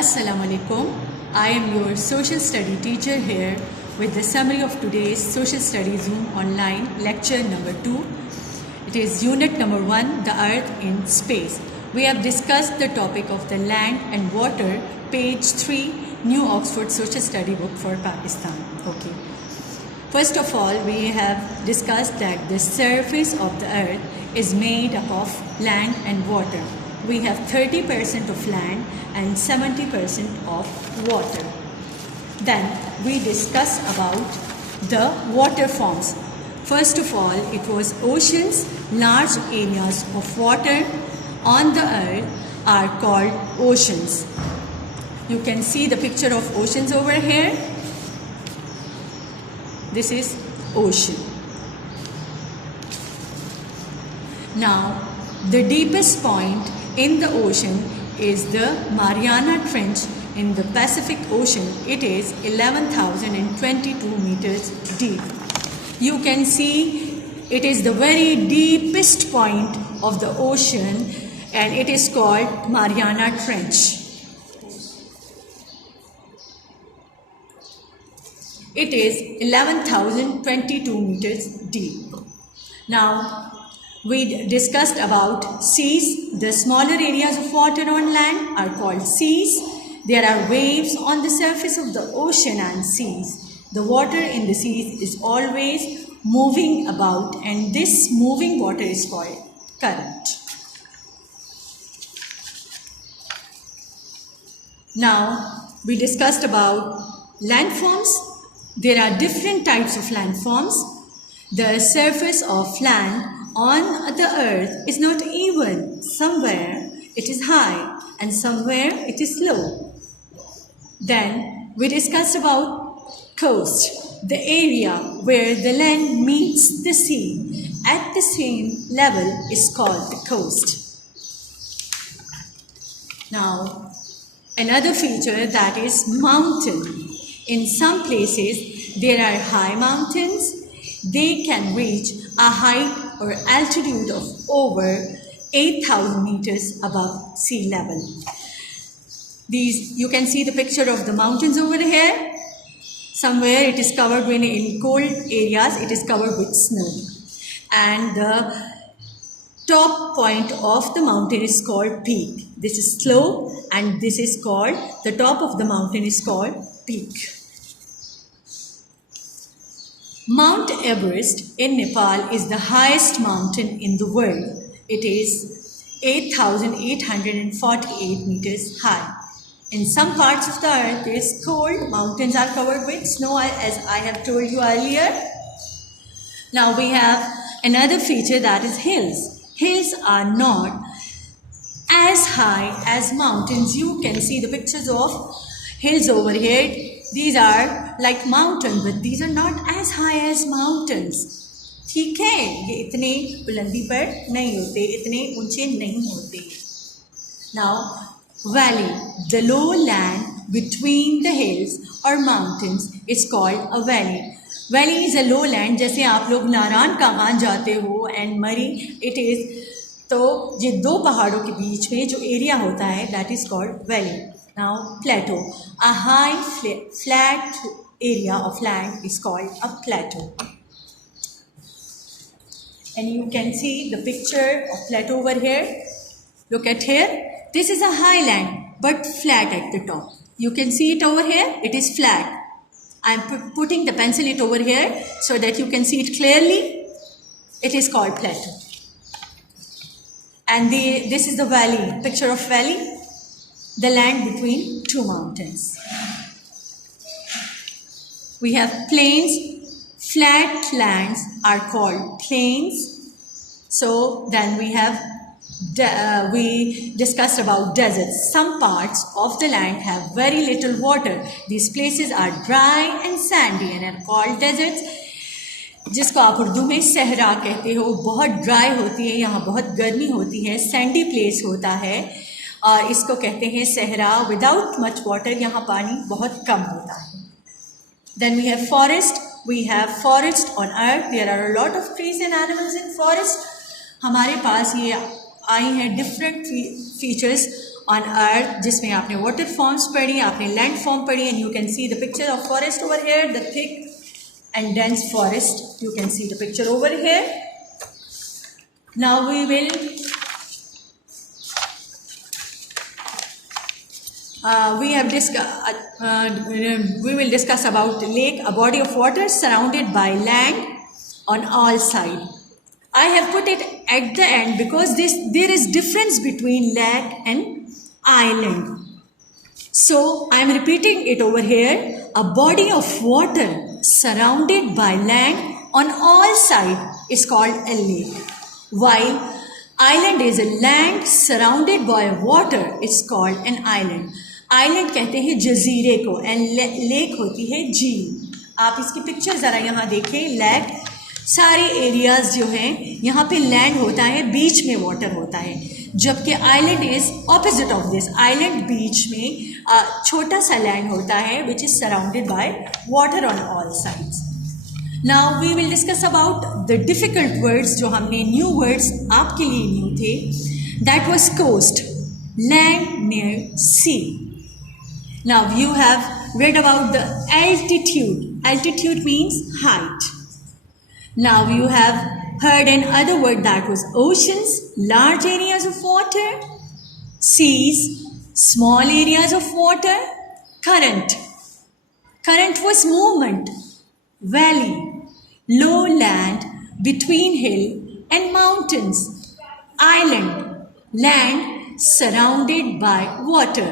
Assalamu alaikum. I am your social study teacher here with the summary of today's social study Zoom online lecture number 2. It is unit number 1, the earth in space. We have discussed the topic of the land and water, page 3, New Oxford Social Study book for Pakistan. Okay. First of all, we have discussed that the surface of the earth is made up of land and water. We have 30% of land and 70% of water. Then we discussed about the water forms. First of all, it was oceans. Large areas of water on the earth are called oceans. You can see the picture of oceans over here. This is ocean. Now, the deepest point in the ocean is the Mariana Trench in the Pacific Ocean. It is 11,022 meters deep. You can see it is the very deepest point of the ocean and it is called Mariana Trench. It is 11,022 meters deep. Now, we discussed about seas. The smaller areas of water on land are called seas. There are waves on the surface of the ocean and seas. The water in the seas is always moving about, and this moving water is called current. Now, we discussed about landforms. There are different types of landforms. The surface of land on the earth is not even. Somewhere it is high and somewhere it is low. Then we discussed about coast, the area where the land meets the sea at the same level is called the coast. Now, another feature that is mountain. In some places there are high mountains. They can reach a height or altitude of over 8,000 meters above sea level. These, you can see the picture of the mountains over here. Somewhere it is covered in cold areas, it is covered with snow. And the top point of the mountain is called peak. This is slope and this is called, the top of the mountain is called peak. Mount Everest in Nepal is the highest mountain in the world. It is 8,848 meters high. In some parts of the earth it is cold, mountains are covered with snow as I have told you earlier. Now we have another feature that is hills. Hills are not as high as mountains. You can see the pictures of hills over here. These are like mountains, but these are not as high as mountains. ठीक है, ये इतने बुलंदी पर नहीं होते, इतने ऊंचे नहीं होते. Now, valley, the low land between the hills or mountains is called a valley. Valley is a low land. जैसे आप लोग नारायण कागान जाते हो and मरी, it is, तो ये दो पहाड़ों के बीच में जो एरिया होता है, that is called valley. Now, plateau, a high flat area of land is called a plateau. And you can see the picture of plateau over here. Look at here. This is a highland but flat at the top. You can see it over here. It is flat. I am putting the pencil it over here so that you can see it clearly. It is called plateau. And this is the valley, picture of valley. The land between two mountains. We have plains. Flat lands are called plains. So then we have, we discussed about deserts. Some parts of the land have very little water. These places are dry and sandy and are called deserts. जिसको आप उर्दू में सहरा कहते हो. बहुत dry होती है, यहाँ बहुत गर्मी होती है, सैंडी प्लेस होता है और इसको कहते हैं सहरा. विदाउट मच वाटर, यहाँ पानी बहुत कम होता है. Then we have forest. We have forest on earth. There are a lot of trees and animals in forest. हमारे पास ये आई हैं different features on earth, जिसमें आपने water forms पढ़ी, आपने land form पढ़ी, and you can see the picture of forest over here, the thick and dense forest. You can see the picture over here. Now we will we will discuss about lake, a body of water surrounded by land on all sides. I have put it at the end because there is difference between lake and island. So I am repeating it over here. A body of water surrounded by land on all sides is called a lake. While island is a land surrounded by water, it's called an island. Island कहते हैं जजीरे को and lake होती है झील. आप इसकी picture ज़रा यहाँ देखें. लेक सारे एरियाज जो हैं यहाँ पे लैंड होता है, बीच में वाटर होता है, जबकि island is opposite of this. Island बीच में छोटा सा लैंड होता है which is surrounded by water on all sides. Now we will discuss about the difficult words जो हमने न्यू वर्ड्स आपके लिए न्यू थे. That was coast, land near sea. Now you have read about the altitude. Altitude means height. Now you have heard another word that was oceans, large areas of water, seas, small areas of water, current. Current was movement, valley, lowland, between hill and mountains, island, land surrounded by water,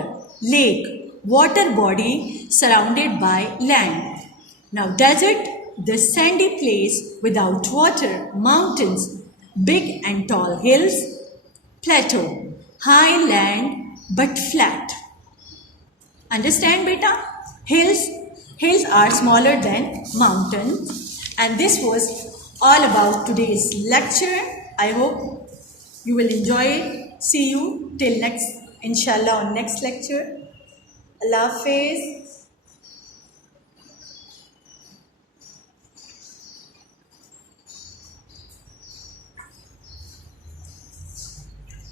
lake, water body surrounded by land. Now desert, the sandy place without water, mountains, big and tall hills, plateau, high land but flat. Understand beta? Hills are smaller than mountains. And this was all about today's lecture. I hope you will enjoy it. See you till next, inshallah, on next lecture. Allah Hafiz.